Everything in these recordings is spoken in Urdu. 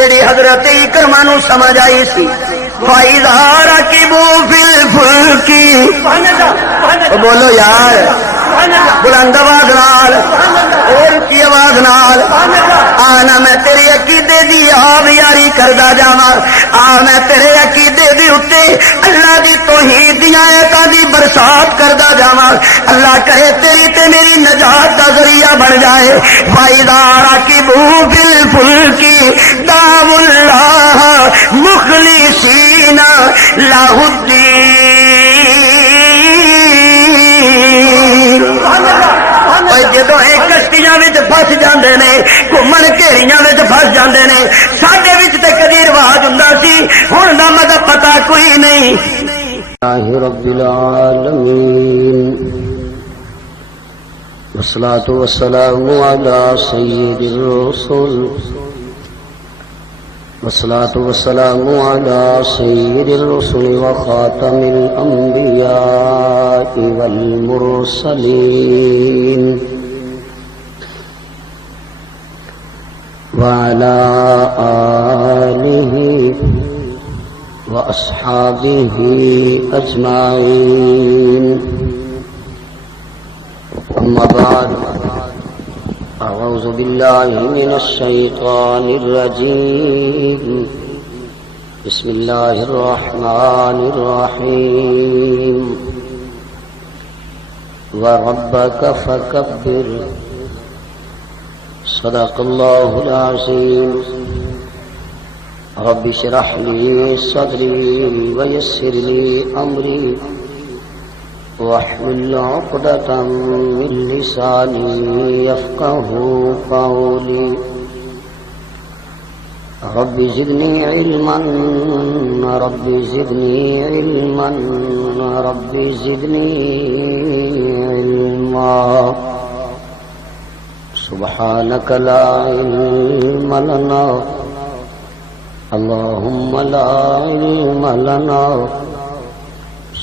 جڑی حضرت اکرمہ نو سمجھ آئی سی فَإِذَا رَكِبُوا فِي الْفُلْكِ بولو یار بلند آواز نال اور کی آواز نال آنا میں تیرے عقیدے دی آب یاری کردا جاواں آ میں تیرے عقیدے دی اُتے اللہ دی توحید دی آیاتاں دی برسات کردا جاواں اللہ کرے تیری تے میری نجات دا ذریعہ بن جائے فَإِذَا رَكِبُوا فِي الْفُلْكِ دَعَوُا اللَّهَ مُخْلِصِينَ لَهُ الدِّينَ جدو ایک کشتیاں پھس جاندے نے گھومن گھیریاں پھس جاندے نے ساڈے وچ تے کدی رواج ہوندا سی ہن دا مطلب پتہ کوئی نہیں اللہ رب العالمین والصلاة والسلام على سید الرسل والصلاة والسلام على سید الرسل وخاتم الانبیاء والمرسلین وعلى آله وأصحابه أجمعين أما بعد أعوذ بالله من الشيطان الرجيم بسم الله الرحمن الرحيم وربك فكبر صدق الله العظيم رب اشرح لي صدري ويسر لي أمري واحلل عقدة من لساني يفقه قولي رب زدني علما رب زدني علما رب زدني علما سبحانك لا علم لنا اللهم لا علم لنا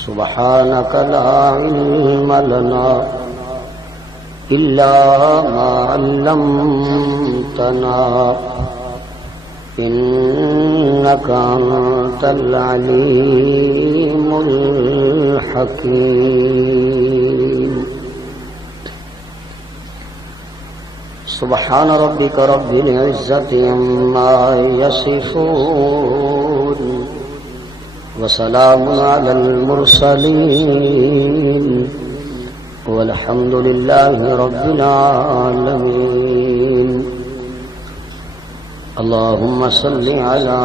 سبحانك لا علم لنا إلا ما علمتنا إنك أنت العليم الحكيم سبحان ربك رب العزة عما يصفون وسلام على المرسلين والحمد لله رب العالمين اللهم صل على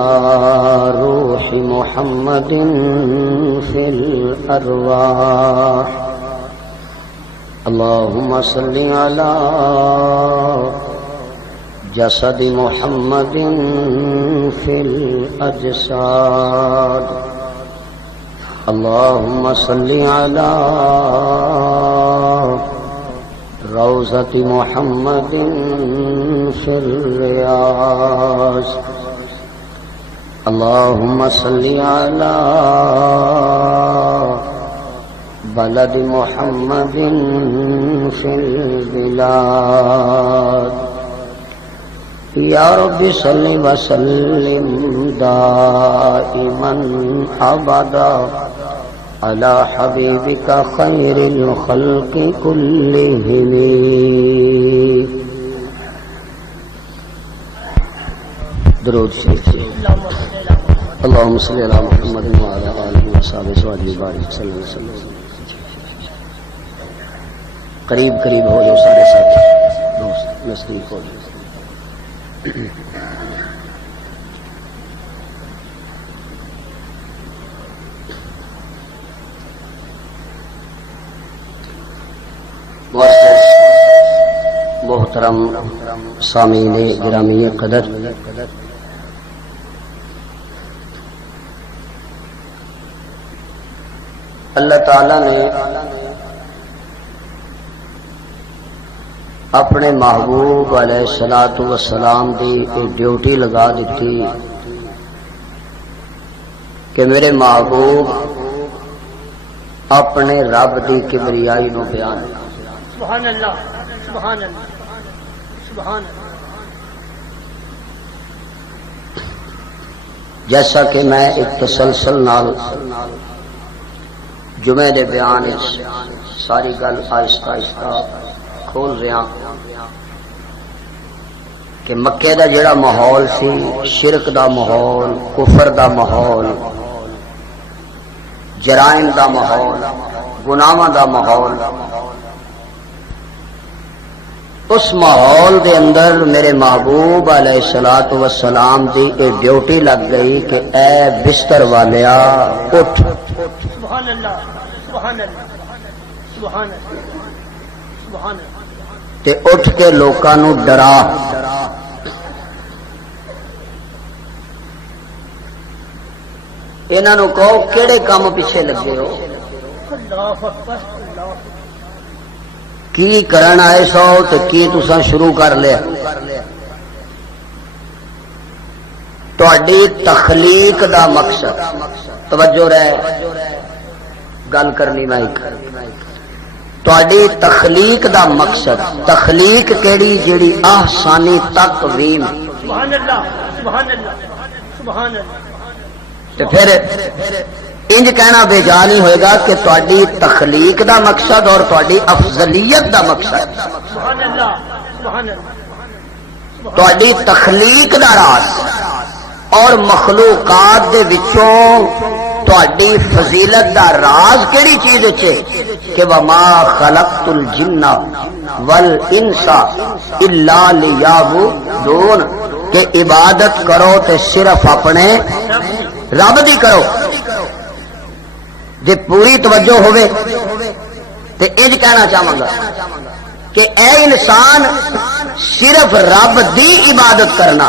روح محمد في الأرواح اللهم صل على جسد محمد في الأجساد اللهم صل على روضة محمد في الرياض اللهم صل على بلد محمد في البلاد يا رب صل وسلم دائما أبدا على حبيبك خير الخلق كلهم درود شریف اللهم صل على محمد وعلى آله وصحبه وبارك وسلم قریب قریب ہو جو سارے ساتھی دوست نزدیک ہو جو محترم سامعین گرامی قدر اللہ تعالی نے اپنے محبوب علیہ الصلوۃ والسلام دی ایک ڈیوٹی لگا دیتی کہ میرے محبوب اپنے رب دی کبریائی نو بیان سبحان اللہ سبحان اللہ سبحان اللہ جیسا کہ میں ایک تسلسل نال جمعے دے بیان ساری گل آہستہ آہستہ کھول رہا کہ مکے دا جڑا ماحول سی، شرک دا ماحول، کفر دا ماحول، جرائم دا ماحول، گناہاں دا ماحول، اس ماحول دے اندر میرے محبوب علیہ الصلوۃ والسلام دی ایک ڈیوٹی لگ گئی کہ اے بستر والیا اٹھ، سبحان اللہ سبحان اللہ سبحان اللہ سبحان اللہ، تے اٹھ کے لوکاں نو ڈرا۔ انہاں نو کہو کیڑے کام پیچھے لگے ہو، اللہ اکبر اللہ کی کرن آئے سو تے کی تساں شروع کر لیا۔ تہاڈی تخلیق دا مقصد، توجہ رہے گل کرنی میں ایک، تہاڈی تخلیق دا مقصد، تخلیق کیڑی جیڑی احسانی تقویم، سبحان اللہ سبحان اللہ سبحان اللہ، تے پھر انج کہنا بے جا نہیں ہوئے گا کہ تہاڈی تخلیق دا مقصد اور تہاڈی افضلیت دا مقصد، سبحان اللہ سبحان اللہ، تہاڈی تخلیق دا راز اور مخلوقات دے وچوں تہاڈی فضیلت دا راز کیڑی چیز ہے کہ وما خلقت الجن والانس الا لیعبدون، کہ عبادت کرو تے صرف اپنے رب دی کرو۔ جے پوری توجہ ہوئے تے انج کہنا چاہوں گا کہ اے انسان صرف رب دی عبادت کرنا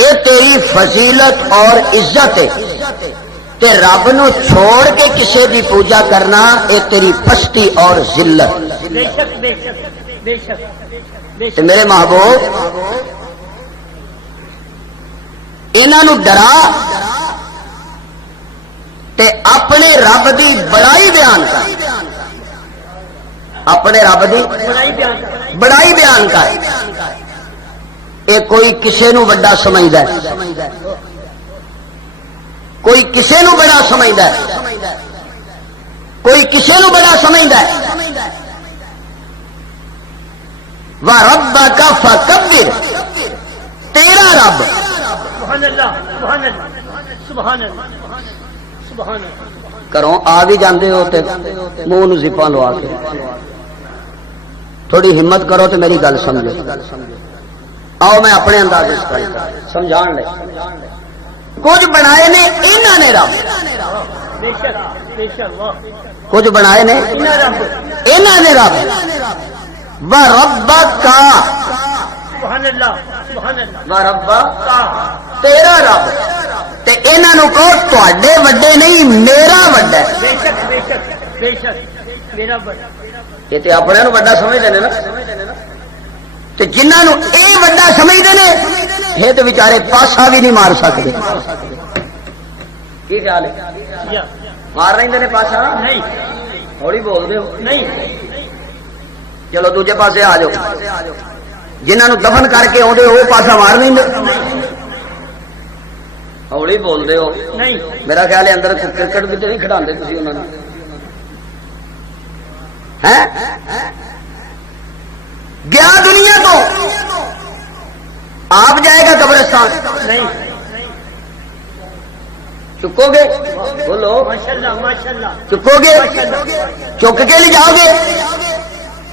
اے تیری فضیلت اور عزت ہے، تے رب نو چھوڑ کے کسی دی پوجا کرنا اے تیری پستی اور ذلت۔ بے شک بے شک بے شک بے تے شک، میرے محبوب انہاں نو ڈرا تے اپنے رب دی بڑائی بیان کر، اپنے رب دی بڑائی بیان کر، بڑائی بیان کر۔ اے کوئی کسے نو بڑا سمجھدا ہے، کوئی کسے نو بڑا سمجھدا ہے، کوئی کسے نو بڑا سمجھدا ہے۔ وَرَبَّكَ فَكَبِّرْ، تیرا رب، سبحان اللہ سبحان اللہ سبحان اللہ سبحان اللہ، کرو آ بھی جاندے ہو تے منہ نو زپاں لوا کے، تھوڑی ہمت کرو تے میری گل سمجھو۔ آؤ میں اپنے انداز سمجھان لے، کچھ بنائے نے انہاں نے رب، بے شک بے شک، واہ کچھ بنائے نے انہاں نے رب۔ وَرَبَّكَ، سبحان اللہ سبحان اللہ، وَرَبَّكَ، تیرا رب، تے انہاں نو کہو تواڈے وڈے نہیں میرا وڈا ہے۔ بے شک بے شک بے شک، میرا بڑا، یہ تے اپنے نو وڈا سمجھدے نے نا، تے جنہاں نو اے وڈا سمجھدے نے یہ تے بیچارے پاسا بھی نہیں مار سکتے۔ کی خیال ہے؟ یا مار رہے نے پاسا؟ نہیں ہولی بول دے ہو، نہیں، چلو دوجے پاسے آ جاؤ، جنہاں نو دفن کر کے آدھے وہ پاسا مار نہیں دے، ہولی بول دے ہو۔ نہیں، میرا خیال ہے اندر کرکٹ بھی تو نہیں کھڑا تھی انہوں نے، ہیں؟ گیا دنیا تو آپ جائے گا قبرستان، نہیں، چکو گے؟ بولو، ماشاء اللہ ماشاء اللہ، چکو گے؟ چک کے لے جاؤ گے؟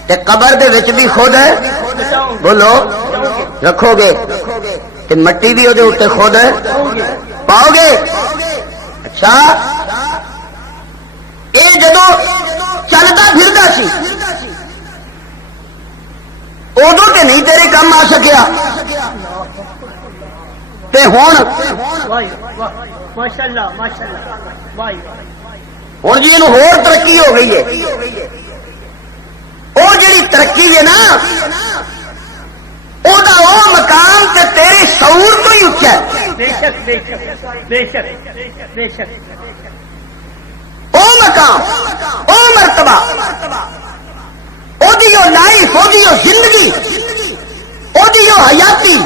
تے قبر دے وچ بھی خود ہے، بتاؤں بولو، رکھو گے تے مٹی بھی وہ خود ہے پاؤ گے۔ اچھا اے جدو چلتا پھرتا سی ادو تے نہیں تیرے کم آ سکیا، تے ہوں ماشاء اللہ ماشاء اللہ، واہ ہوں جی یہ ہور ترقی ہو گئی ہے۔ وہ جڑی ترقی ہے نا وہ مقام تے تیرے شعور تو ہی اچا ہے۔ بے شک بے شک بے شک بے شک، او مقام، او مرتبہ، او دیو لائف، او دیو زندگی، او دیو حیاتی،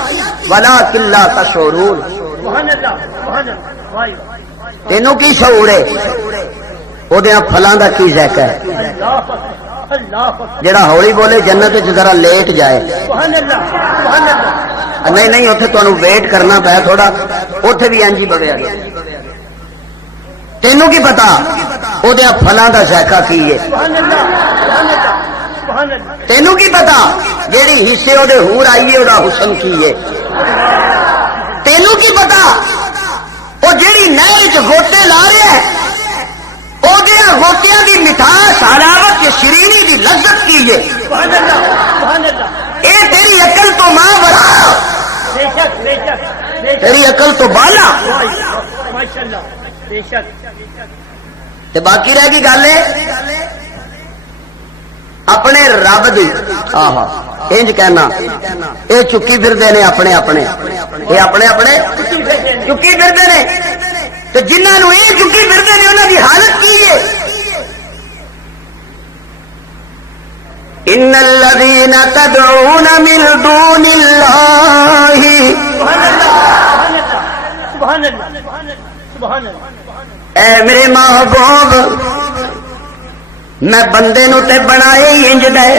ولکن لا تشعرون، سبحان اللہ سبحان اللہ بھائی تینوں کی شعور ہے وہ پھلاں دا کی ذائقہ ہے اللہ اللہ جڑا ہولی بولے جنت وچ ذرا لیٹ جائے سبحان اللہ سبحان اللہ نہیں نہیں اتنے تمہیں ویٹ کرنا پیا تھوڑا اتنے بھی انجی بگڑ گیا تینوں کی پتا وہ پھلاں دا ذائقہ کی ہے سبحان اللہ سبحان اللہ سبحان اللہ تینوں کی پتا جیڑی حصے وہ ہور آئی ہے وہ حسن کی ہے تینوں کی پتا وہ جیڑی نئے گوٹے لا رہا ہے وہ گوٹیاں کی مٹھاس حلاوت شرینی کی لذت کی ہے سبحان اللہ سبحان اللہ اے تیری عقل تو ماں بڑا بے شک بے شک بے شک تیری عقل تو بالا ماشاء اللہ بے شک تے باقی رہ گئی گل ہے اپنے رب دی آہا انج کہنا یہ چکی پھرتے نے اپنے اپنے یہ اپنے اپنے چکی پھرتے نے تو جنہوں یہ چکی پھرتے ہیں انہوں کی حالت کی ہے ان الذین تدعون من دون اللہ سبحان اللہ سبحان اللہ اے میرے محبوب میں بندے نو تے بنائے ہی انج دے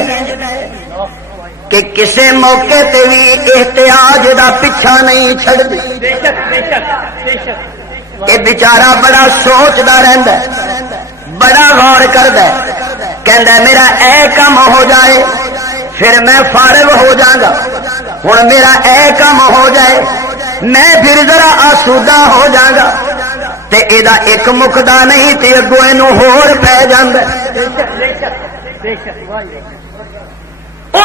کہ کسے موقع تے بھی احتیاج دا پیچھا نہیں چھڑ دی بے شک بے شک بے شک کہ بیچارہ بڑا سوچدا رہندا ہے بڑا غور کردا ہے کہندا ہے میرا اے کم ہو جائے پھر میں فارغ ہو جاؤں گا ہن میرا اے کم ہو جائے میں پھر ذرا آسودہ ہو جاؤں گا تے ایدا ایک مکدا نہیں تے اگوں اینو ہور پے جاندا ہے بے شک بے شک بے شک بھائی وہ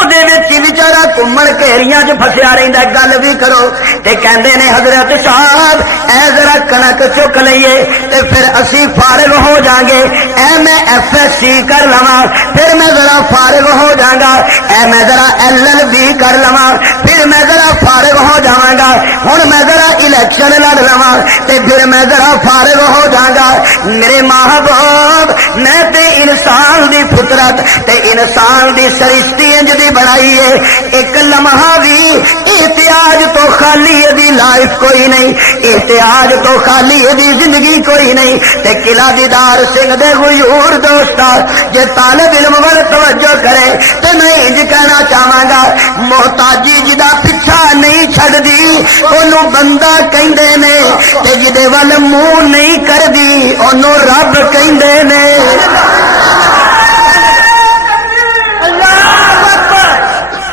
بچارا گھومن گھیریاں چ فسیا رہتا گل بھی کرو تے کہندے نے حضرت صاحب اے ذرا کنک چک لئیے تے پھر اسی فارغ ہو جائیں گے اے میں ایف ایس سی کر لواں پھر میں ذرا فارغ ہو جاؤں گا اے میں ذرا ایل ایل بی کر لواں پھر میں ذرا فارغ ہو جاواں گا ہن میں ذرا الیکشن لڑ لواں تے پھر میں ذرا فارغ ہو جاؤں گا میرے محبوب میں تے انسان دی فطرت تے انسان دی سرشتی دی بنائی ہے ایک لمحہ بھی احتیاج تو خالی دی لائف کوئی نہیں احتیاج تو خالی دی زندگی کوئی نہیں تے قلعہ دیدار سنگھ دے غیور دوستا جے طالب علم ول توجہ کرے تے میں انج کہنا چاہاں گا محتاجی جدا پیچھا نہیں چھڑ دی اونوں بندہ کہندے نے تے جدے ول منہ نہیں کردی اونوں رب کہندے نے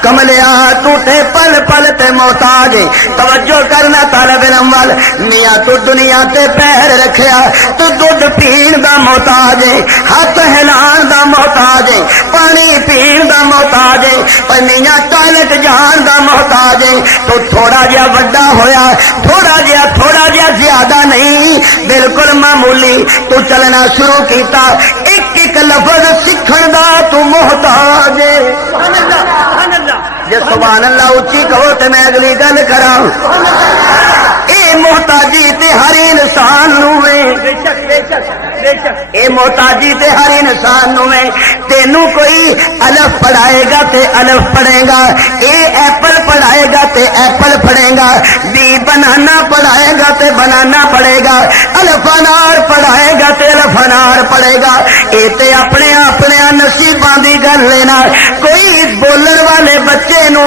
کملیا تو تے پل پل تے محتاج توجہ کرنا طالب علم وال میاں تو دنیا تے پیر رکھیا تو دودھ پین دا محتاج ہاتھ ہلان دا محتاج پانی پین دا محتاج پر میاں ٹوائلٹ جان دا محتاج تو تھوڑا جہا وڈا ہویا تھوڑا جہا زیادہ نہیں بالکل معمولی تو چلنا شروع کیتا ایک ایک لفظ سکھن دا تو محتاج سبحان اللہ سبحان اللہ جے سبحان اللہ اچھی کہو تے میں اگلی گل کراں اے محتاجی تے ہر انسان نو بے شک بے شک بے شک اے محتاجی تے ہر انسان نو ہے تینوں کوئی الف پڑھائے گا تے الف پڑھے گا اے ایپل پڑھائے گا تے ایپل پڑھے گا بی بنانا پڑھائے گا تے بنانا پڑھے گا الف انار پڑھائے گا تے الف انار پڑھے گا اے تے اپنے نصیباں دی گل لینا کوئی بولن والے بچے نو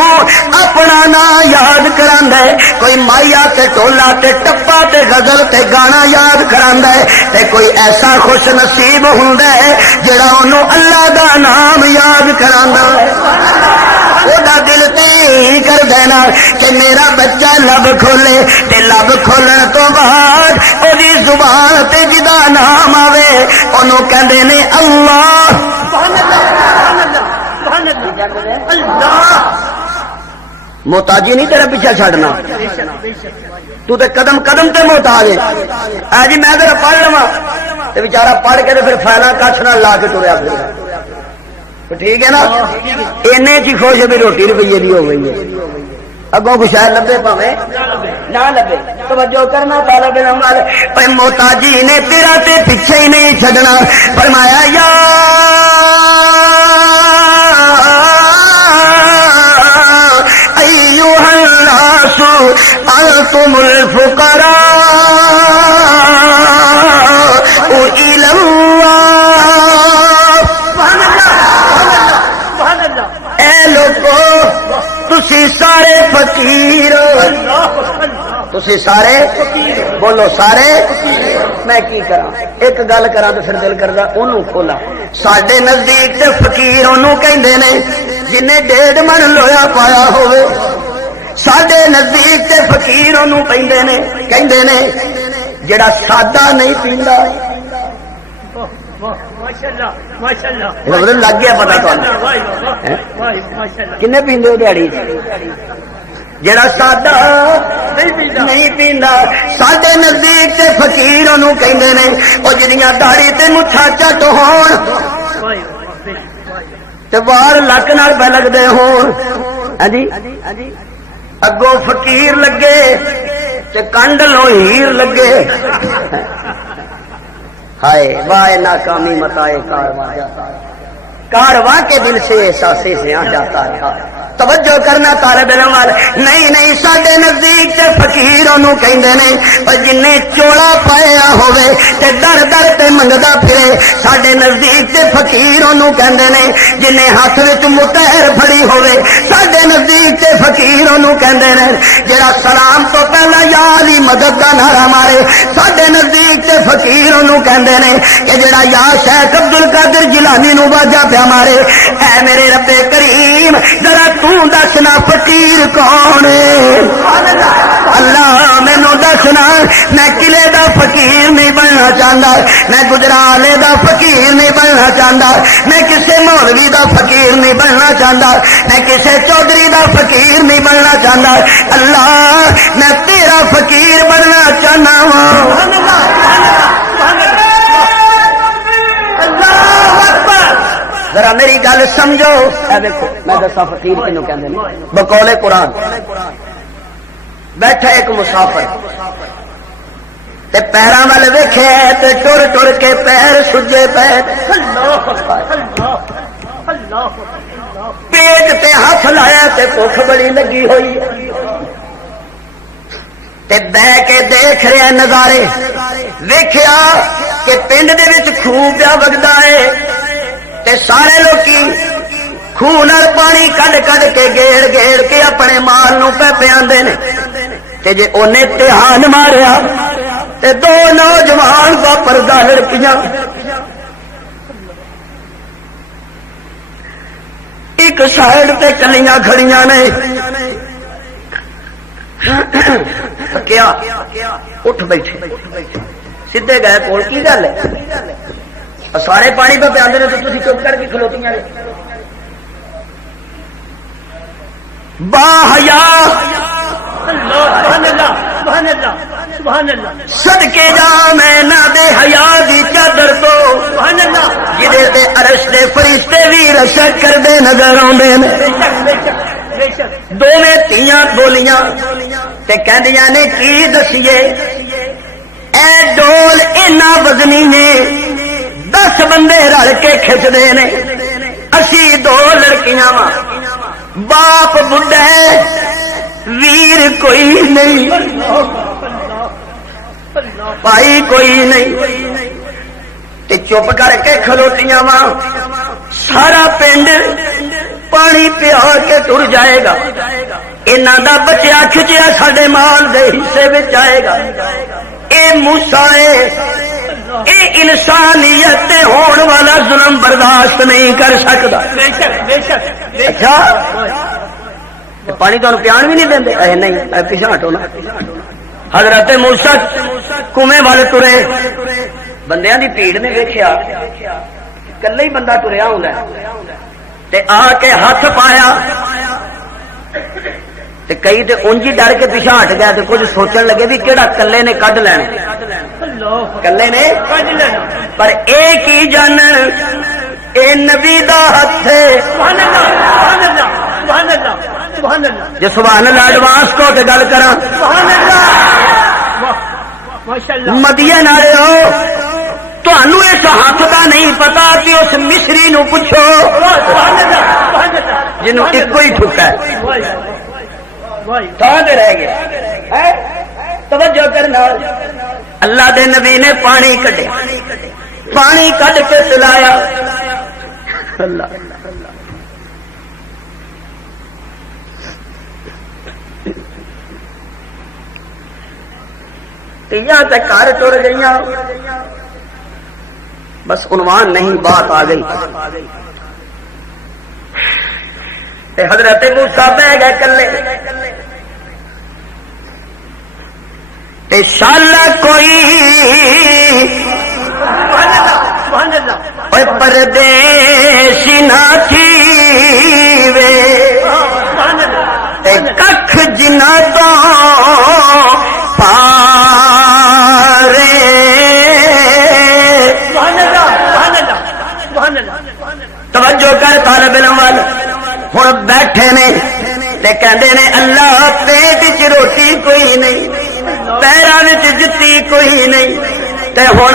اپنا نام یاد کراندا ہے کوئی مائیا تے ٹولا تے ٹپا تے غزل تے گانا یاد کراندا ہے تے کوئی ایسا خوش نصیب ہوندا ہے جڑا اونوں اللہ دا نام یاد کراندا ہے اودا دل تے کر دینا کہ میرا بچہ لب کھولے تے لب کھولن تو بعد اودی زبان تے جدا نام آوے اونوں کہندے نے اللہ سبحان اللہ سبحان اللہ سبحان اللہ اللہ محتاجی نہیں تیرا پیچھا چھڑنا بے شک بے شک تو تے قدم قدم تے محتاج ہے اے جی میں ذرا پڑھ لواں تے بیچارہ پڑھ کے تے پھر فائلاں کچھ نہ لا کے ٹریا پھر ٹھیک ہے نا اینے چی خوش بھی روٹی روپیے دی ہو گئی ہے اگوں کو شاید لبے پاویں نہ لبے توجہ کرنا طالب علم والے پر محتاجی نے تیرا تے پیچھے ہی نہیں چھڈنا فرمایا یا ایھا الناس انتم الفقراء الى اللہ اے لوگو تسی سارے فقیر تسی سارے بولو سارے میں کی کراں ایک گل کراں تو پھر دل کردا اونوں کھولا ساڈے نزدیک تے فقیر اونوں کہندے نے جنہیں 1.5 من لویا پایا ہوئے ساڈے نزدیک تے فقیر اونوں کہندے نے جڑا سادہ نہیں پیندا لگ گیا پتا کنے پیندے ہو دیہڑی جڑا سادہ نہیں پیندا ساڈے نزدیک تے فقیر اونوں کہندے نے او جڑیاں داڑھی تے مچھا چٹ ہون تے باہر لک نال پہ لگدے ہون ہاں جی اگوں فقیر لگے تے کنڈ لو ہیر لگے ہائے وائے ناکامی متائے کارواں کے دل سے احساسے سے آ جاتا تھا توجہ کرنا طالب علم وال نہیں ساڈے نزدیک تے فقیر اونوں کہندے نے پر جنے چوڑا پایا ہوے تے در در تے منگدا پھرے ساڈے نزدیک تے فقیر اونوں کہندے نے جنے ہاتھ وچ متہر پھڑی ہوے ساڈے نزدیک تے فقیر اونوں کہندے نے جڑا سلام تو پہلا یا علی مدد دا نعرہ مارے ساڈے نزدیک تے فقیر اونوں کہندے نے کہ جڑا یا شیخ عبد القادر جیلانی نو باجا پیا مارے اے میرے رب کریم ذرا تو دسنا فقیر کون اللہ مینوں دسنا میں قلعے دا فقیر نہیں بننا چاہتا میں گجرالے دا فقیر نہیں بننا چاہتا میں کسے مولوی دا فقیر نہیں بننا چاہتا میں کسے چودھری دا فقیر نہیں بننا چاہتا اللہ میں تیرا فقیر بننا چاہنا ہوں ذرا میری گل سمجھو اے دیکھو میں دسا فقیر کینوں کہندے نے بقول قرآن بیٹھا ایک مسافر تے پیراں ول ویکھے تے ٹر ٹر کے پیر سجے پے پیٹ تے ہاتھ لایا تے بھوک بڑی لگی ہوئی تے بہ کے دیکھ رہا نظارے ویکھیا کہ پنڈ دے وچ خوہ پیا وگدا ہے تے سارے لوکی خوہ نال پانی کڈ کڈ کے گیڑ گیڑ کے اپنے مال نو پہ پیاندے نے تے جے اونے تہان ماریا تے 2 نوجوان دا پردہ لڑکیاں ایک سائیڈ تے کلیاں کھڑیاں نے کیا اٹھ بیٹھے سیدھے گئے کول کی گل ہے سارے پانی پہ پیاندے نے تو تسی چپ کر کے کھلوتیاں نے با حیا صدقے جا میں نہ دے حیا دی چادر تو جدے تے عرش دے فرشتے بھی رشک کر دے نظر آندے نے دوویں تیاں بولیاں تے کہندیاں نے کی دسیے اے ڈول اینا وزنی نے 10 بندے رل کے کھچ دے نے اسی 2 لڑکیاں وا باپ بڈھا ہے ویر کوئی نہیں بھائی کوئی نہیں تے چپ کر کے کھلوتیاں وا سارا پنڈ پانی پیا کے ٹر جائے گا انہاں دا بچیا کھچیا ساڈے مال دے حصے وچ آئے گا اے موسیٰ اے انسانیت ہون والا ظلم برداشت نہیں کر سکتا اچھا پانی تو پیان بھی نہیں دیندے اے نہیں پیچھے ہٹو نا حضرت موسیٰ کنویں والے ٹرے بندیاں دی بھیڑ نے ویکھیا کلے ہی بندہ ٹریا ہوندا تے آ کے ہاتھ پایا تے کئی تے اونج ہی ڈر کے پیچھے ہٹ گیا تے کچھ سوچن لگے بھی کیڑا کلے نے کڈ لینا کلے نے پر ایک ہی جان اے نبی دا ہاتھ ہے جو سبحان اللہ ایڈوانس کو تے گل کراں مدین والے ہو تانوں اس ہاتھ دا نہیں پتا کہ اس مصری نو پوچھو جنوں ایک ہی ٹھکا ہے رہ گیا توجہ کرنا اللہ دے نبی نے پانی کڈے پانی کڈ کے پلایا اللہ تیاں تے گھر ٹر گئیاں بس عنوان نہیں بات آ گئی تے حضرت موسیٰ بہ گئے کلے تے شالا کوئی اوے پردیسی نہ تھی وے تے ککھ جنہ تو پارے توجہ کر طالب علم وال ہن بیٹھے نے تے کہندے نے اللہ پیٹ وچ روٹی کوئی نہیں پیراں وچ جُتی کوئی نہیں تے ہن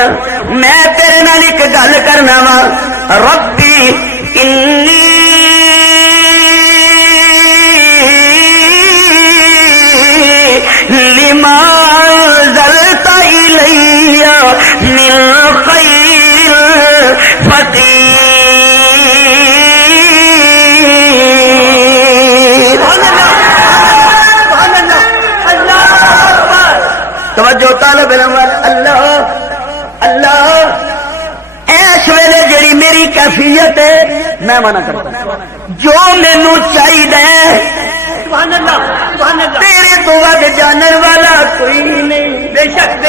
میں تیرے نال ایک گل کرنا وا ربی انی لما انزلت الی من خیر فقیر توجہ طالب علم اللہ اللہ اس ویلے جڑی میری کیفیت ہے میں منع کرتا جو مینوں چاہیے تیرے تو ود جانن والا کوئی نہیں بے شک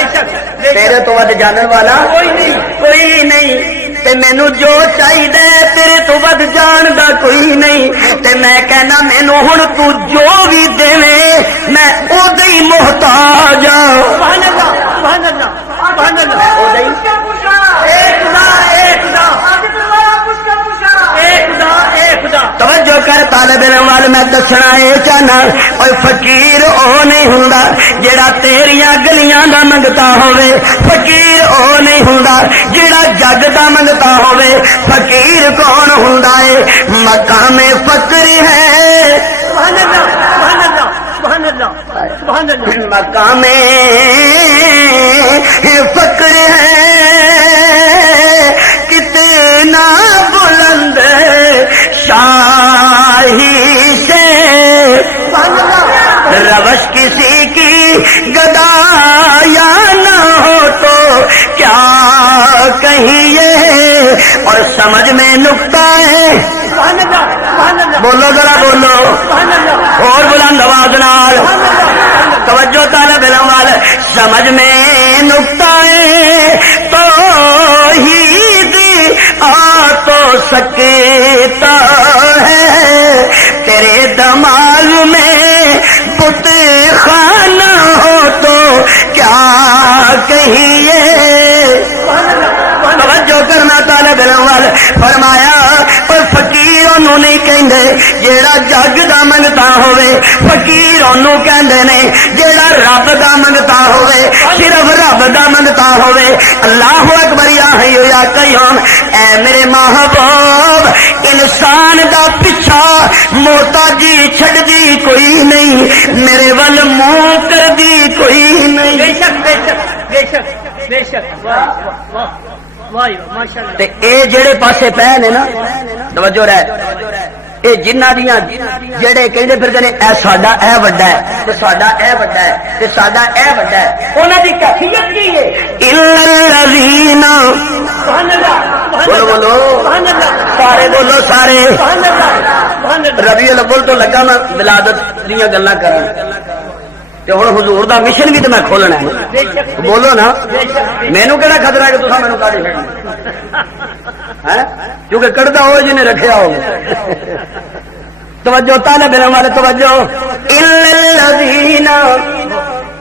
تیرے تو ود جانن والا کوئی نہیں تے مینوں جو چاہیے تیرے تو ود جاندا کوئی نہیں تے میں کہنا مینوں ہن تو جو بھی دیوے میں اودے ہی محتاج ہاں توجہ کر طالب علم وال میں دسنا یہ چاہنا اور فقیر او نہیں ہوندا جڑا تیریاں گلیاں دا منگتا ہوے فقیر او نہیں ہوندا جڑا جگ دا منگتا ہوے فقیر کون ہوندا ہے مقام فقر ہے مقام فقر ہے کتنا بلند شاہی سے روش کسی کی گدا یا نہ ہو تو کیا کہیے اور سمجھ میں نکتا ہے بولو ذرا بولو اور بلند آواز نال توجہ طالب علم وال سمجھ میں نکتا ہے تو آ تو سکتا ہے تیرے دماغ میں بت خانہ ہو تو کیا کہیے توجہ کرنا طالب علم وال فرمایا اور فقیر انہوں نہیں کہندے جیڑا جگ دا منگتا ہوئے فقیر انہوں کہندے نے جیڑا رب دا منگتا ہوئے صرف رب دا منگتا ہوئے اللہ اکبر یا حی یا قیوم اے میرے محبوب انسان دا پیچھا محتاجی چھڑ دی کوئی نہیں میرے ول منہ کر دی کوئی نہیں بے شک بے شک بے شک بے شک تے اے جڑے پاسے پے نے نا توجہ رہ اے جنہ دیاں جڑے کہندے پھردے نے اے ساڈا اے وڈا ہے تے ساڈا اے وڈا ہے تے ساڈا اے وڈا ہے انہاں دی کیفیت کی ہے الذین بولو بولو سارے بولو سارے ربیع الاول تو لگا میں ولادت دیاں گلاں کرن تے ہن حضور دا مشن بھی تے میں کھولنا ہے بولو نا مینوں کیڑا خطرہ ہے کہ تساں مینوں کاڈ چھڈنا ہے کیونکہ کڑدا ہو جنے رکھیا ہو توجہ طالب علم والے توجہ الا الذین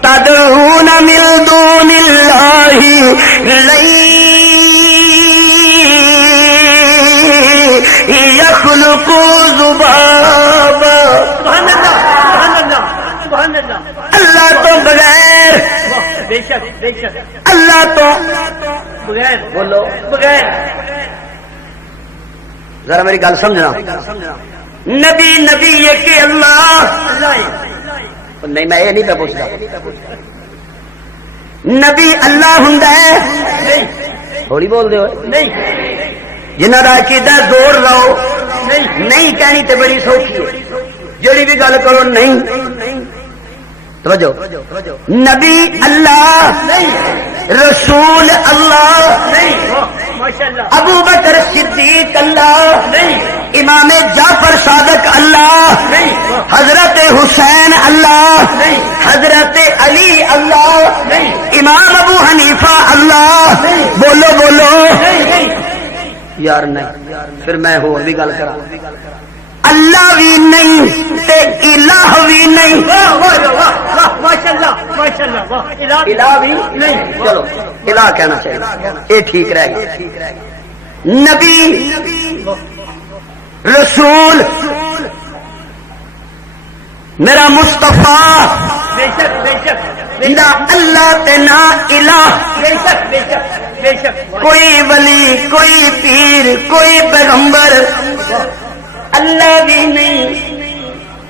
تدعون من دون اللہ لن يخلقوا ذبابا اللہ تو بغیر بے شک بے شک اللہ تو بغیر بولو بغیر ذرا میری گل سمجھنا نبی نبی یہ کہ اللہ نہیں میں یہ نہیں پہ پوچھتا نبی اللہ ہوندا ہے نہیں تھوڑی بول دے ہو نہیں جنہ دا عقیدہ زور لاؤ نہیں نہیں کہنی تے بڑی سوکھی ہے جڑی بھی گل کرو نہیں توجہ نبی اللہ نہیں رسول اللہ نہیں ماشاء اللہ ابو بکر صدیق اللہ نہیں امام جعفر صادق اللہ نہیں حضرت حسین اللہ نہیں حضرت علی اللہ نہیں امام ابو حنیفہ اللہ بولو بولو نہیں یار نہیں پھر میں ہو بھی گل کرا اللہ بھی نہیں تے الہ بھی نہیں واہ واہ واہ واہ ماشاء اللہ واہ الہ بھی نہیں چلو الہ کہنا چاہیے یہ ٹھیک رہے گا نبی رسول میرا مصطفیٰ بے شک بے شک نہ اللہ تے نہ الہ بے شک بے شک بے شک کوئی ولی کوئی پیر کوئی پیغمبر اللہ بھی نہیں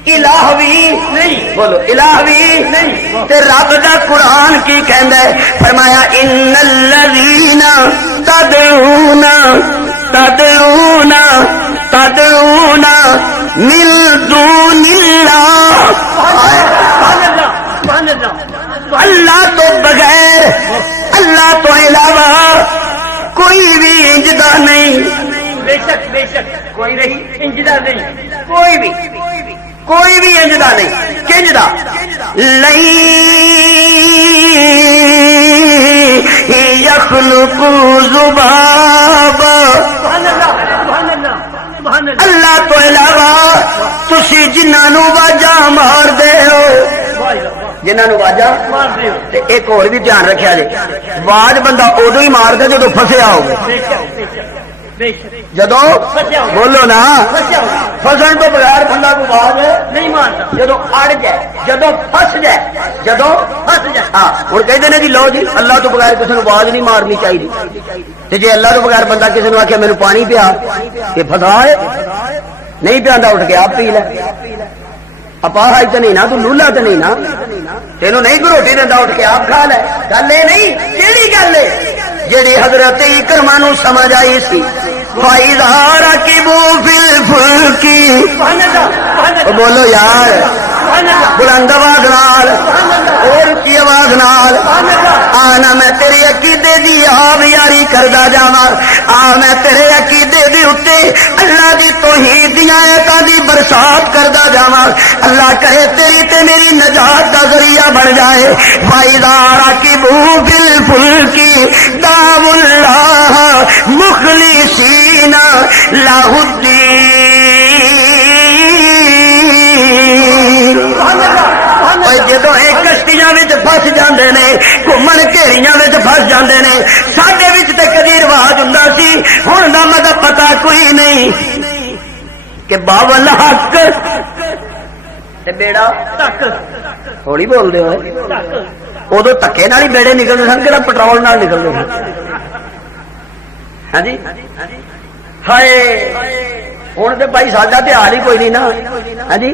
الہ بھی نہیں بولو الہ بھی نہیں تے رب دا قرآن کی کہندا ہے فرمایا ان الذین تدعون من دون اللہ اللہ تو بغیر اللہ تو علاوہ کوئی بھی انجدا نہیں بے شک کوئی نہیں انجدا نہیں کوئی بھی انجدا نہیں کنجدا یخلق ذبابا اللہ تو علاوہ تسی جنہاں واجا مار دے ہو جنہاں واجا تے ایک اور بھی دھیان رکھیا جے واج بندہ ادو ہی مار دے جدو فسیا ہوگا جدو بولو نا فسن تو بغیر بندہ کو باز نہیں مارتا جدو اڑ جائے جدو فس جائے ہاں ہوں کہتے ہیں جی لو جی اللہ تو بغیر کسی نے باز نہیں مارنی چاہیے جی اللہ تو بغیر بندہ کسی نے آخیا میرے پانی پیا کہ فسا نہیں پیا اٹھ کے آپ پی لے اپاہج تو نہیں نا تو لولا تو نہیں نا تینوں نہیں کوئی روٹی دینا اٹھ کے آپ کھا لے گل یہ نہیں کہڑی گل ہے جیڑی حضرت اکرما نو سمجھ آئی سی فَإِذَا رَكِبُوا فِي الْفُلْكِ بولو یار بلند آواز نال اور کی آواز نال آنا میں تیرے عقیدے دی آب یاری کردا جاواں آ میں تیرے عقیدے دے اوتے اللہ دی توحید دی آیاتاں دی برسات کردا جاواں اللہ کرے تیری تے میری نجات دا ذریعہ بن جائے فَإِذَا رَكِبُوا فِي الْفُلْكِ دعوا اللہ مخلصین لہ الدین جدو یہ کشتیاں فس جاندے نے گھومن گھیریاں فس جاندے نے ساڈے وچ تے کدی رواج ہوندا سی ہن دا مطلب پتا کوئی نہیں کہ باول حق تے بیڑا تک تھوڑی بول دے ہوئے ادو دکے نال ہی بیڑے نکلتے سن کہ پٹرول نال نکلتے سن ہاں جی ہائے ہوں تو بھائی ساڈا تو حال ہی کوئی نہیں نا ہاں جی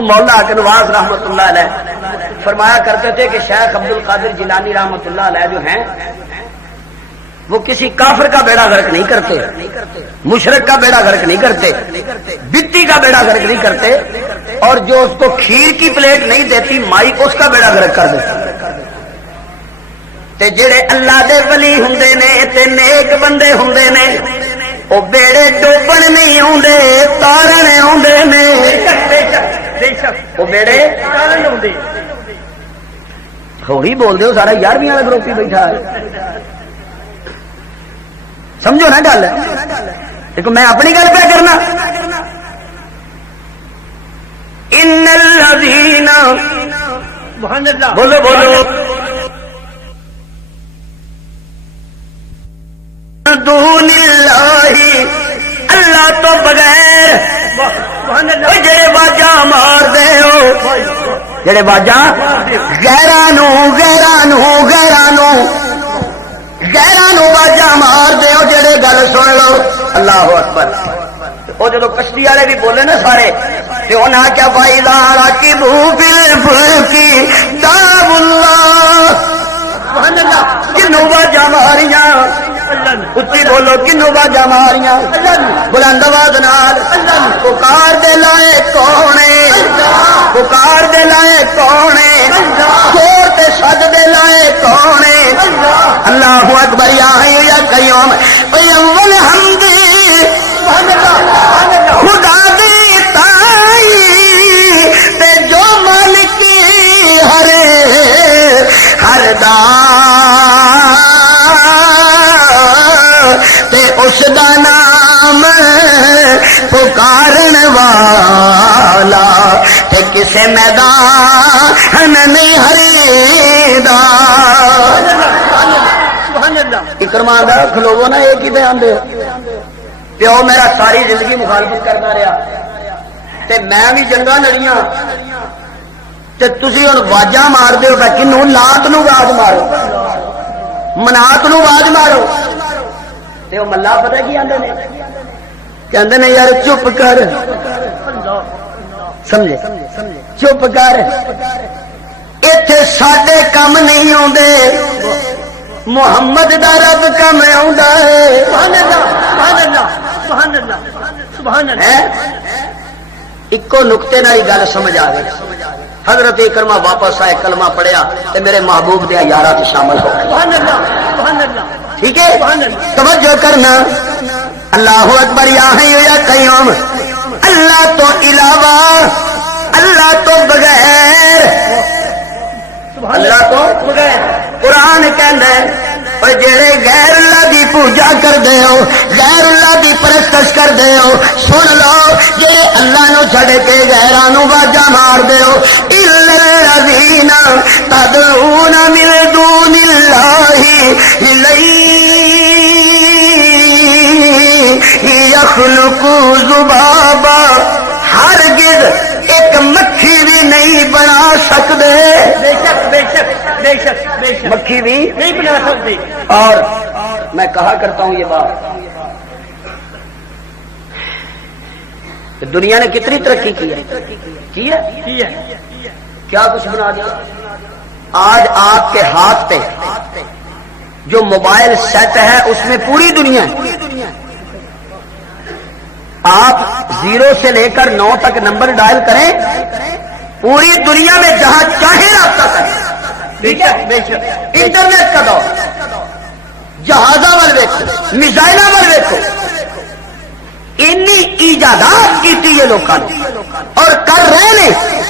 مولا نواز رحمت اللہ علیہ فرمایا کرتے تھے کہ شیخ عبد القادر جیلانی رحمت اللہ علیہ جو ہیں وہ کسی کافر کا بیڑا غرق نہیں کرتے مشرک کا بیڑا غرق نہیں کرتے بتی کا بیڑا غرق نہیں کرتے اور جو اس کو کھیر کی پلیٹ نہیں دیتی مائی اس کا بیڑا غرق کر دیتے تے جڑے اللہ دے ولی ہوندے نے تے نیک بندے ہوندے نے او بیڑے ڈوبن نہیں ہوندے تارن ہوندے نے او بیڑے تارن ہوندے تھوڑی بول دیو سارا 11ویں والا گروپ ہی بیٹھا ہے سمجھو نا گل دیکھو میں اپنی گل پہ کرنا ان الذین سبحان اللہ بولو بولو دون اللہ اللہ تو بغیر جڑے باجا مار دے ہو جڑے باجا غیرانو باجا مار دے ہو جڑے گل سن لو اللہ اکبر وہ جدو کشتی والے بھی بولے نا سارے تے انہاں کیا فائدہ راکبو فی الفلک دعوا اللہ سبحان اللہ کنوں باجا ماریاں اچھی بولو کنوں باجا ماریاں بلند آواز نال پکار دے لائے کونے پکار دے لائے کونے شور تے سج دے لائے کونے اللہ اکبر یا حی یا قیوم اول حمد خدا دی تائی تے جو مالک ہر دا تے اس دا نام پکارن والا تے کسے میدان نہیں ہریدا سبحان اللہ اکرمان دا کھلوو نا ایک ہی دھیان دے پیو میرا ساری زندگی مخالفت کرتا رہا تے میں بھی جنگاں لڑیاں تے تسی ہن واجاں مار دیو کہ کنوں لات نو واج مارو منات نو واج مارو تے او ملا پتہ کی آندے نے کہندے نے یار چپ کر سمجھے چپ کر ایتھے ساڈے کم نہیں اوندے محمد دا رب کم آوندا ہے سبحان اللہ سبحان اللہ سبحان اللہ سبحان اللہ اکو نقطے نال گل سمجھ آ گئی حضرت اکرمہ واپس آئے کلمہ پڑھیا تے میرے محبوب دے یاراں وچ شامل ہو گئے سبحان اللہ سبحان اللہ ٹھیک ہے توجہ کرنا اللہ اکبر یا حی یا قیوم اللہ تو علاوہ اللہ تو بغیر اللہ تو بغیر قرآن کہندا ہے اور جڑے غیر اللہ دی پوجا کردے ہو غیر اللہ دی پرستش کردے ہو سن لو جڑے اللہ نو چھڑ کے غیراں نو واجا مار دے ہو الا الذین تدعون من دون اللہ یخلقوا ذبابا ہرگز ایک مکھی بھی نہیں بنا سکتے بے شک بے شک بے شک بے شک مکھی بھی نہیں بنا سکتے اور میں کہا کرتا ہوں یہ بات کہ دنیا نے کتنی ترقی کی ہے کیا کچھ بنا دیا آج آپ کے ہاتھ پہ جو موبائل سیٹ ہے اس میں پوری دنیا ہے آپ 0 سے لے کر 9 تک نمبر ڈائل کریں پوری دنیا میں جہاں چاہے رابطہ کریں ٹھیک ہے انٹرنیٹ کا دور جہازاں وال ویکھو میزائلاں وال ویکھو انی ایجادات کیتی یہ لوکاں نے اور کر رہے ہیں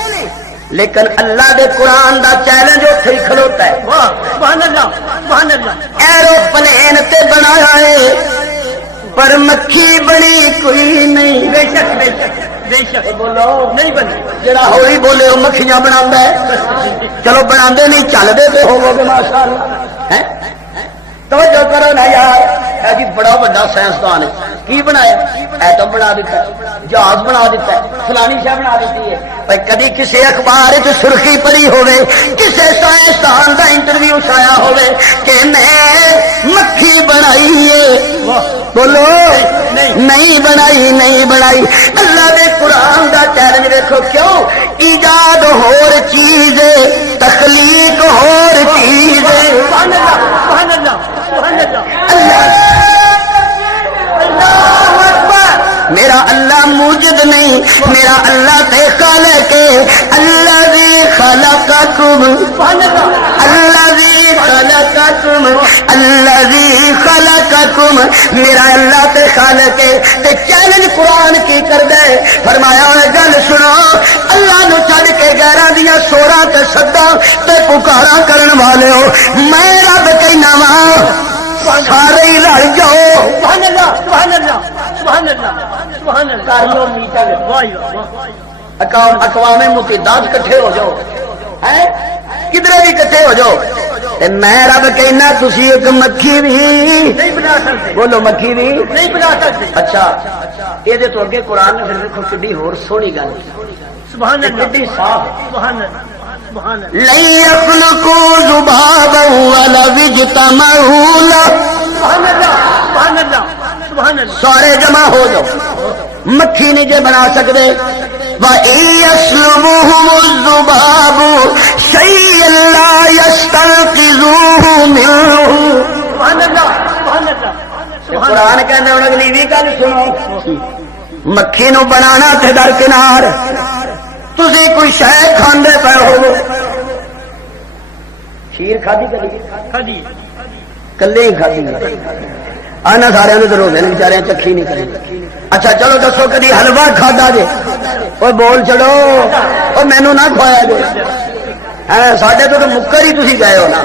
لیکن اللہ دے قرآن دا چیلنج اوتھے ہی کھلوتا ہے سبحان اللہ سبحان اللہ ایروپلین تے بنایا ہے پر مکھی بنی کوئی نہیں بے شک بے شک بے شک بولو نہیں بنی جڑا ہوئی بولے وہ مکھیاں بناوندا ہے چلو بناندے نہیں چلدے تے ہوو گے ماشاءاللہ ہیں توجہ کرو نا یار اے جی بڑا بڑا سائنسدان ہے کی بنایا ایٹم بنا دیتا ہے جہاز بنا دیتا ہے فلانی شے بنا دیتی ہے بھائی کدی کسی اخبار وچ سرخی پڑی ہوے کسی سائنسدان دا انٹرویو آیا ہوے کہ میں مکھی بنائی ہے بولو نہیں بنائی نہیں بنائی اللہ دے قرآن دا چیلنج دیکھو کیوں ایجاد ہور چیز تخلیق ہور چیز سبحان اللہ سبحان اللہ سبحان اللہ میرا اللہ موجد نہیں میرا اللہ تے خالق الذی خلقکم الذی خلقکم الذی خلقکم میرا اللہ تے خالق تے چیلنج قرآن کی کر دے فرمایا گل سنو اللہ نو چھڑ کے غیراں دیاں سوراں تے صدا تے پکاراں کرن والے ہو میں رب کہنا وا سارے ہی رل جاؤ سبحان اللہ سبحان اللہ سبحان اللہ سبحان اللہ کر لو میٹنگ واہ واہ اقوام متحدہ کٹھے ہو جاؤ کدھر بھی کٹھے ہو جاؤ میں رب کہنا تسی ایک مکھی بھی نہیں بنا سکتے بولو مکھی بھی نہیں بنا سکتے اچھا یہ تو اگے قرآن نے پھر دیکھو کڈی ہور سونی گل سبحان اللہ کڈی صاف سبحان اللہ سبحان اللہ لن يخلقوا ذبابا ولو اجتمعوا له سبحان اللہ سبحان اللہ سبحان اللہ سارے جمع ہو جاؤ مکھی نہیں جے بنا سکتے وَإِن يَسْلُبْهُمُ الذُّبَابُ شَيْئًا لَّا يَسْتَنقِذُوهُ مِنْهُ. سبحان اللہ سبحان اللہ. قرآن کہنا ہوں اگلی بھی گل سنو. مکھی نو بنانا تے درکنار تسی کوئی شے کھاندے پے ہو. کھیر کھادی کدی کلے ہی کھادی آنا سارے تو روزے نے بچارے چکھی نہیں کری. اچھا چلو دسو کدی حلوا کھادا جے؟ وہ بول چڑو وہ مینو نہ کھوایا جے. سڈے تو مکر ہی تھی گئے ہو نا.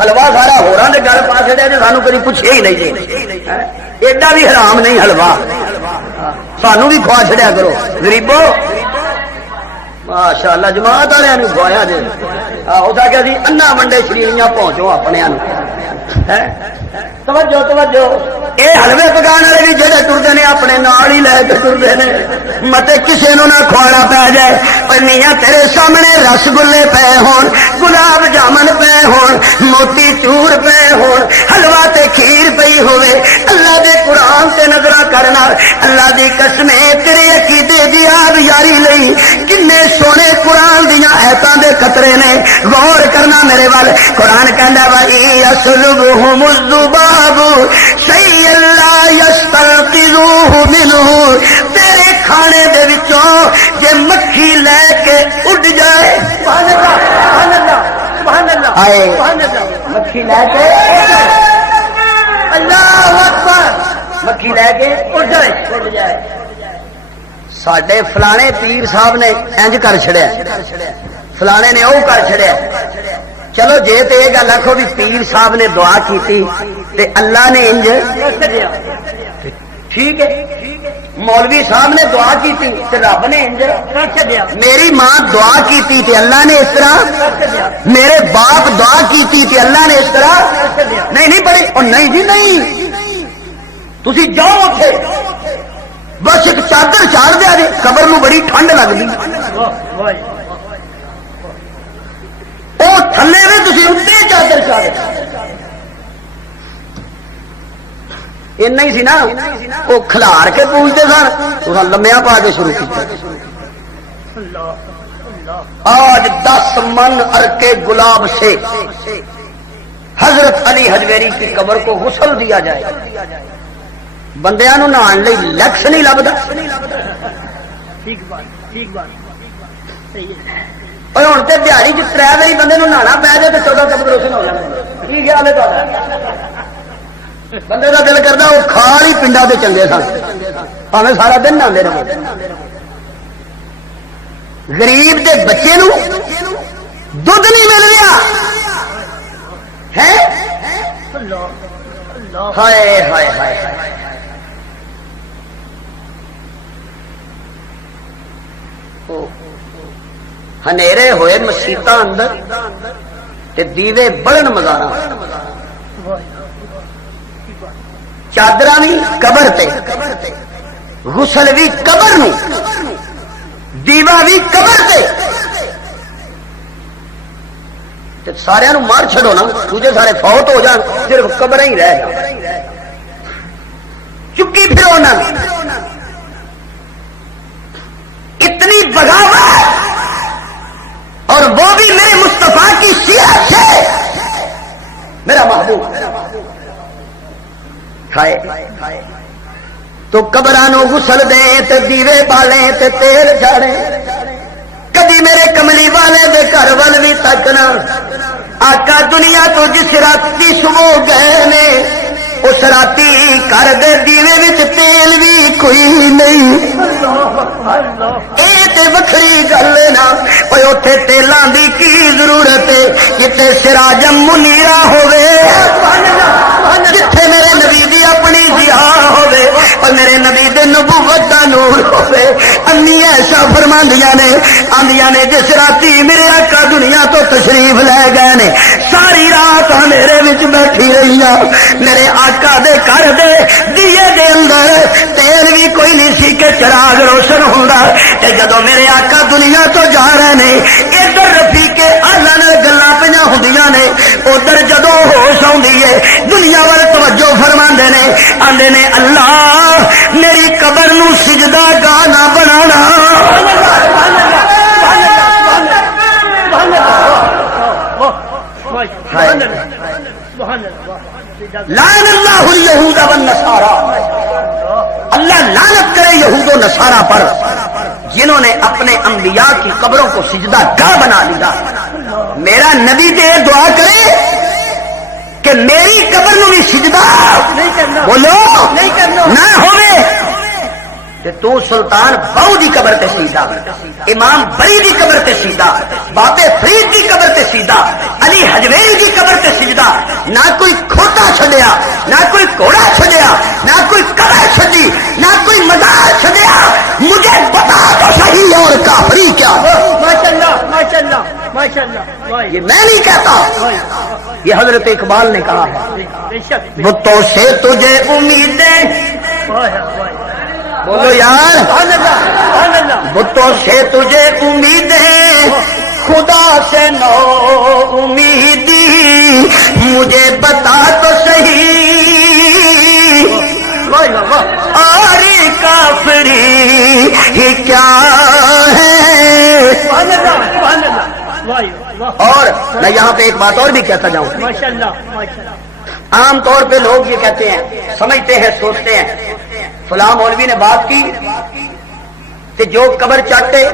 حلوا سارا ہوراں دے گل پا چڑیا جی سانو کدی پوچھے ہی نہیں جی. ایڈا بھی حرام نہیں حلوا سانو بھی کھوا چڑیا کرو غریبو. ماشاء اللہ جماعت والے کھوایا جی. ہو سکیا سی انا منڈے شریریاں پہنچو اپنے. توجہ توجہ یہ حلوے پکان والے بھی جہے ٹرتے ہیں اپنے نال ہی لے کے ٹرتے ہیں مت کسی نو نہ کھوانا پی جائے. پر میاں تیرے سامنے رس گلے پے ہون گلاب جامن پے ہون موتی چور پے ہون حلوا تے کھیر پئی ہوئے اللہ دے قرآن تے نظر کرنا. اللہ دی قسم تیرے عقیدے دی آب یاری لئی کنے سونے قرآن دیاں ایتاں دے قطرے نے. غور کرنا میرے وال. قرآن کہندا وا یسلبہم الذباب شیئا لا یستنقذوہ منہ. تیرے کھانے دے وچوں جے مکھی لے کے اڑ جائے سبحان اللہ سبحان اللہ سبحان اللہ سبحان اللہ. مکھی لے کے اللہ اکبر. مکھی لے کے اڑ جائے. ساڈے فلانے پیر صاحب نے انج کر چھڑیا فلانے نے او کر چھڑیا. چلو جے تے یہ گل آخو بھی پیر صاحب نے دعا کیتی تے اللہ نے انج ٹھیک ہے. مولوی صاحب نے دعا کیتی تے رب نے انج. میری ماں دعا کیتی تے اللہ نے اس طرح. میرے باپ دعا کیتی تے اللہ نے اس طرح. نہیں پڑھی اور نہیں جی نہیں. تسی جاؤ اٹھے بس ایک چادر چاڑ دیا جی قبر نو بڑی ٹھنڈ لگتی. وہ تھلے میں تھی اتنے چادر چاڑے ایسا ہی سی نا. وہ کھلار کے پوجتے سن لمیا پا کے شروع کیا. آج 10 من ارکے گلاب سے حضرت علی حجویری کی قبر کو غسل دیا جائے. بندیاں نو نہان لئی لکس نہیں لبدا. اور ہوں تو دیہڑی چ 3 باری بندے نہانا پی جائے تو 14 قبر روشن ہو جاتے. کی خیال ہے تھوڑا؟ بندے کا دل کرتا وہ کھال ہی پنڈا کے چنگے سن پاویں سارا دن نہاندے رہو. غریب دے بچے نو دودھ نہیں مل رہا ہے. ہائے ہائے ہائے ہنیرے ہوئے مسیتاں اندر تے دیوے بڑھن مزارا. چادر بھی قبر تے غسل بھی قبر نو دیوا بھی قبر تے. سارے نو مار چھڑو نا دوجے سارے فوت ہو جان صرف قبر ہی رہ جان. چکی پھرو نا اتنی بغاوت اور وہ بھی میرے مصطفیٰ کی سیرت سے. میرا محبوب کھائے تو قبرانو غسل دے تے دیوے بالے تے تیل جاڑے. کدی میرے کملی والے دے گھر ول بھی تکنا. آقا دنیا تو جس راتی سو گئے نے اس راتی کر دے دیوے وچ تیل بھی کوئی نہیں. اے تے وکھری گل نا اوے اوتھے تیلاں دی کی ضرورت ہے جتے سراجم منیرا ہوے. جتھے میرے نبی دی اپنی ضیاء ہوے اور میرے نبی دے نبوت دا نور ہوے. امی ایسا فرماندیاں نے آندیاں نے جس راتی میرے آقا دنیا تو تشریف لے گئے نے ساری رات میرے وچ وچ بیٹھی رہی ہاں میرے آقا دے گھر دے دیے دے اندر تیل بھی کوئی نہیں سی کہ چراغ روشن ہوندا تے جدوں میرے آقا دنیا تو جا رہے نے ادھر رفیق اعلی نال گلاں پیاں ہوندیاں نے ادھر جدوں ہوش آوندی ہے دنیا ول توجہ فرماندے نے آندے نے اللہ میری قبر نو سجدہ گاہ نہ بنانا لعن اللہ الیہود والنصارى اللہ لعنت کرے یہود و نصارہ پر جنہوں نے اپنے انبیاء کی قبروں کو سجدہ گاہ بنا لیا میرا نبی تے دعا کرے کہ میری قبر نو بھی سجدہ بولو نہ ہوئے کہ تو سلطان باؤ دی قبر تے سیدھا امام بری دی قبر تے سیدھا بابے فرید دی قبر تے سیدھا علی حجویری دی قبر تے سجدہ نہ کوئی کھوتا چھڈیا نہ کوئی گھوڑا چھڈیا نہ کوئی قبر چھڈی نہ کوئی مزار چھڈیا مجھے بتا تو صحیح اور کافری کیا ماشاءاللہ ماشاءاللہ ماشاءاللہ یہ میں نہیں کہتا یہ حضرت اقبال نے کہا ہے بتوں سے تجھے امیدیں بولو یار بتوں سے تجھے امیدیں خدا سے نو امیدی مجھے بتا تو صحیح آری کافری ہی کیا ہے اور میں یہاں پہ ایک بات اور بھی کہتا جاؤں عام طور پہ لوگ یہ کہتے ہیں سمجھتے ہیں سوچتے ہیں فلاں مولوی نے بات کی تے جو قبر چاٹے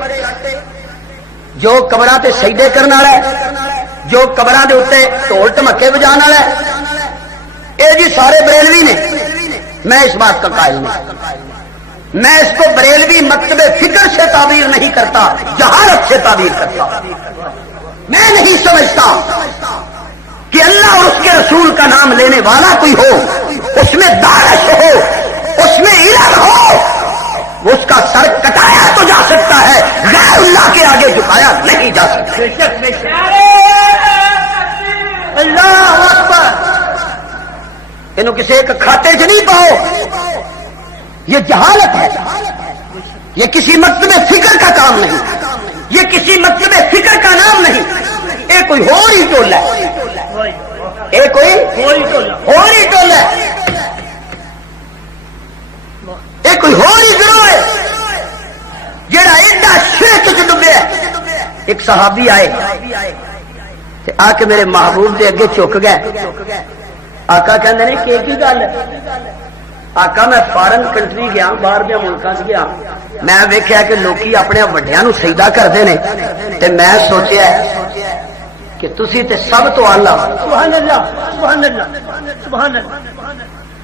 جو قبراں تے سجدے کرنے والا ہے جو قبراں دے اوتے ڈھول ٹمکے بجانے والا ہے اے جی سارے بریلوی نے میں اس بات کا قائل نہیں میں اس کو بریلوی مکتب فکر سے تعبیر نہیں کرتا جہالت سے تعبیر کرتا میں نہیں سمجھتا کہ اللہ اور اس کے رسول کا نام لینے والا کوئی ہو اس میں دانش ہو اس میں علم ہو اس کا سر کٹایا تو جا سکتا ہے غیر اللہ کے آگے جھکایا نہیں جا سکتا اللہ اکبر انہوں کسی ایک کھاتے سے نہیں پاؤ یہ جہالت ہے یہ کسی مکتب فکر کا کام نہیں یہ کسی مکتب فکر کا نام نہیں یہ کوئی اور ہی ٹولہ ہے یہ کوئی اور ہی ٹولہ ہے یہ کوئی اور ہی گروہ ہے جڑا ایڈا شرک چ ڈبیا ایک صحابی آئے آ کے میرے محبوب دے اگے چک گئے آقا کہندے نے کہ کی گل ہے آقا میں فارن کنٹری گیا باہر دے ملکاں گیا میں ویکھیا کہ لوکی اپنے وڈیاں نو سجدہ کردے نے تے میں سوچیا کہ تسی تے سب تو اعلی سبحان اللہ سبحان اللہ سبحان اللہ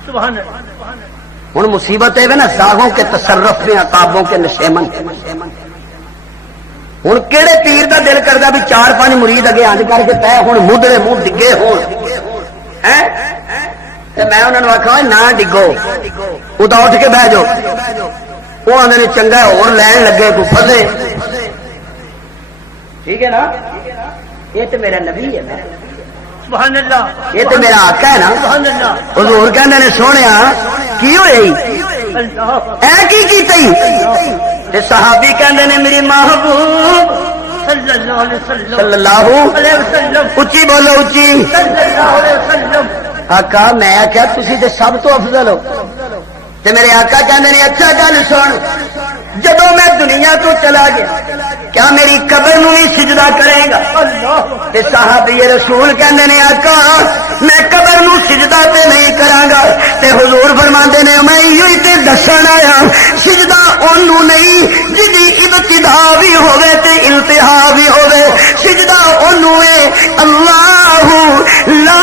سبحان اللہ ہن مصیبت ہے نا ساغوں کے تصرف میں عقابوں کے نشیمن ہن کیڑے پیر دا دل کردا بھی 4-5 مرید اگے آنج کر کے پے ہن مدرے منہ ڈگے ہون ہیں تے میں انہاں نوں آکھاں نہ ڈگو ادا اٹھ کے بیٹھ جاؤ وہ آندے نے چنگا اور لین لگے کو پھسے ٹھیک ہے نا یہ تو میرا نبی ہے نا سبحان اللہ یہ تو میرا آقا ہے نا سبحان اللہ حضور کہندے نے سونیا کی ہوئی اے کی کیتی تے صحابی کہندے نے میری محبوب صلی اللہ علیہ وسلم صلی اللہ علیہ وسلم اچھی بولو اچھی صلی اللہ علیہ وسلم آقا میں آخیا تسی تے سب تو افضل ہو تے میرے آقا کہندے نے اچھا گل سن جدو میں دنیا تو چلا گیا کیا میری قبر نو بھی سجدہ کرے گا تے صحابی رسول کہندے نے آقا میں قبر نو سجدہ تے نہیں کراں گا تے حضور فرماندے نے میں ایہی تے دسن آیا سجدہ اونوں نہیں جدی ابتدا بھی ہوے تے انتہا بھی ہوے سجدہ اونوں ہے اللہ لا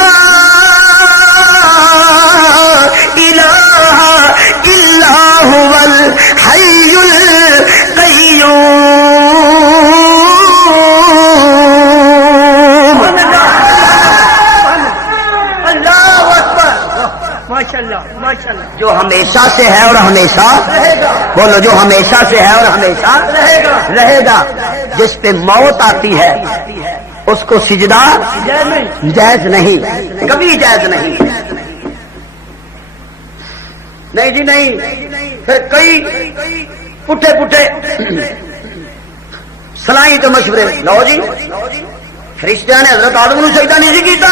الہ الا هو الحی القیوم اللہ اکبر ماشاءاللہ ماشاءاللہ جو ہمیشہ سے ہے اور ہمیشہ بولو جو ہمیشہ سے ہے اور ہمیشہ رہے گا جس پہ موت آتی ہے اس کو سجدہ جائز نہیں، جائز نہیں، کبھی جائز نہیں، نہیں جی نہیں۔ پھر کئی پٹھے پٹھے سلائی تو مشورے، لو جی فرشتیاں نے حضرت آدم نو سجدہ نہیں سی کیتا،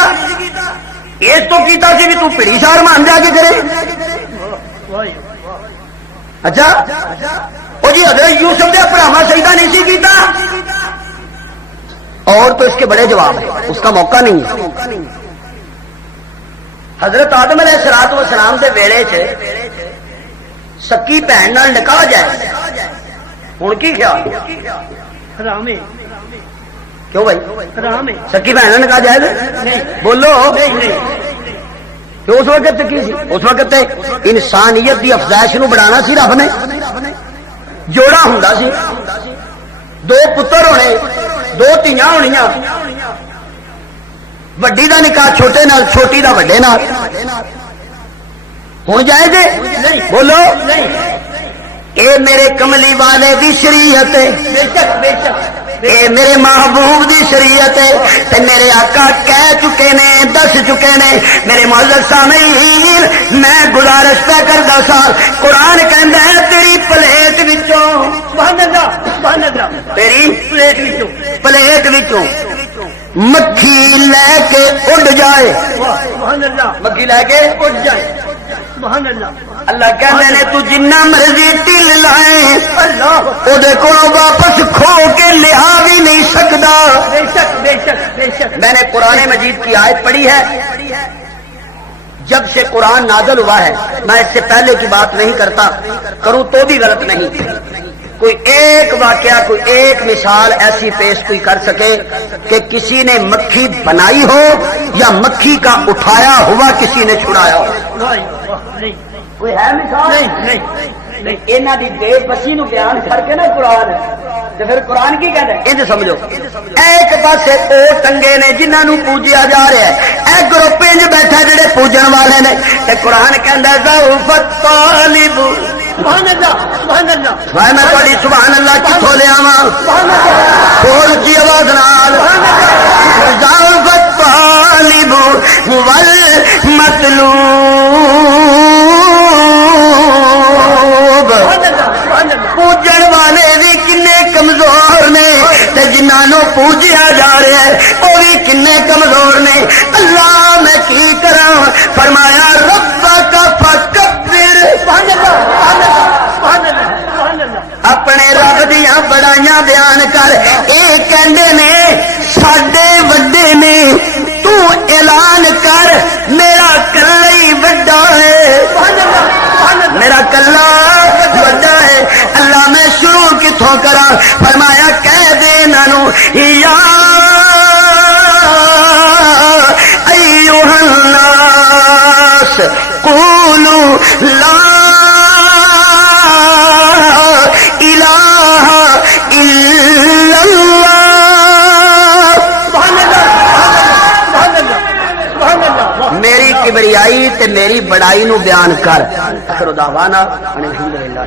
اس تو کیتا سی بھی تو پڑی شار مان جا کے کرے۔ اچھا وہ جی حضرت یوسف دے بھراواں سجدہ نہیں سی کیتا، اور تو اس کے بڑے جواب ہیں، اس کا موقع نہیں ہے۔ حضرت آدم علیہ الصلوۃ والسلام دے ویلے چ سکی بہن نال نکاح جائے، ہن کی خیال؟ حرام ہے، کیوں بھائی حرام ہے، سکی بہن نال نکاح جائے؟ نہیں بولو نہیں نہیں، کہ اس وقت کی سی؟ اس وقت انسانیت دی افزائش نو بڑھانا سی رب نے، جوڑا ہوندا سی، دو پتر ہونے، دو دھیاں ہونیاں، وڈی دا نکاح چھوٹے نال، چھوٹی دا وڈے نال، ہوں جائے گے؟ بولو نہیں، اے میرے کملی والے دی شریعت ہے، بے شک بے شک، اے میرے محبوب دی شریعت ہے، تے میرے آقا کہہ چکے نے، دس چکے نے۔ میرے معزز سامعین میں گزارش پہ کردا سا، قرآن کہندا ہے تیری پلیٹ وچوں، سبحان اللہ سبحان اللہ، تیری پلیٹ وچوں، پلیٹ وچوں مکھی لے کے اڑ جائے، سبحان اللہ، مکھی لے کے اٹھ جائے، سبحان اللہ، اللہ کہندے نے تو جنہ مرضی ٹل لائے اللہ، او دے کولوں واپس کھو کے لیا بھی نہیں سکدا۔ بے شک بے شک بے شک، میں نے قرآن مجید کی آیت پڑھی ہے، جب سے قرآن نازل ہوا ہے، میں اس سے پہلے کی بات نہیں کرتا، کروں تو بھی غلط نہیں، کوئی ایک واقعہ، کوئی ایک مثال ایسی پیش کوئی کر سکے کہ کسی نے مکھی بنائی ہو یا مکھی کا اٹھایا ہوا کسی نے چھڑایا ہو؟ نہیں کوئی ہے مثال؟ نہیں نہیں نہیں، انہاں دی بے بسی نو بیان کر کے نا قرآن تے پھر قرآن کی کہندا ہے؟ انج سمجھو، ایک پاسے او ٹنگے نے جنہاں نو پوجیا جا رہا ہے، اے گروپ انج بیٹھا جڑے پوجن والے نے، تے قرآن کہندا ہے ذوف الطالب، سبحان اللہ سبحان اللہ، میں تھوڑی سبحان اللہ کتوں لے آواں؟ سبحان اللہ، بول کی آواز نال، ذوف الطالب والمطلوب، سبحان اللہ، سبحان اللہ، پوجن والے بھی کنے کمزور نے تے جنہاں پوجیا جا رہا ہے وہ بھی کنے کمزور نے۔ اللہ میں کی کراں؟ فرمایا ربک فکبر، سبحان اللہ سبحان اللہ سبحان اللہ سبحان اللہ، اپنے رب دیاں بڑائیاں بیان کر۔ اے کہندے نے ساڈے وڈے نے، تو اعلان کر میرا کلا ہی وڈا ہے، سبحان اللہ سبحان اللہ، میرا کلا وڈا ہے۔ اللہ میں شروع کتوں کرا؟ فرمایا کہہ دے نانو یا ایھا الناس قولوا لا الہ الا اللہ۔ سبحان اللہ سبحان اللہ سبحان اللہ، میری کبریائی تے میری بڑائی نو بیان کر۔ آخر دعوانا ان الحمدللہ۔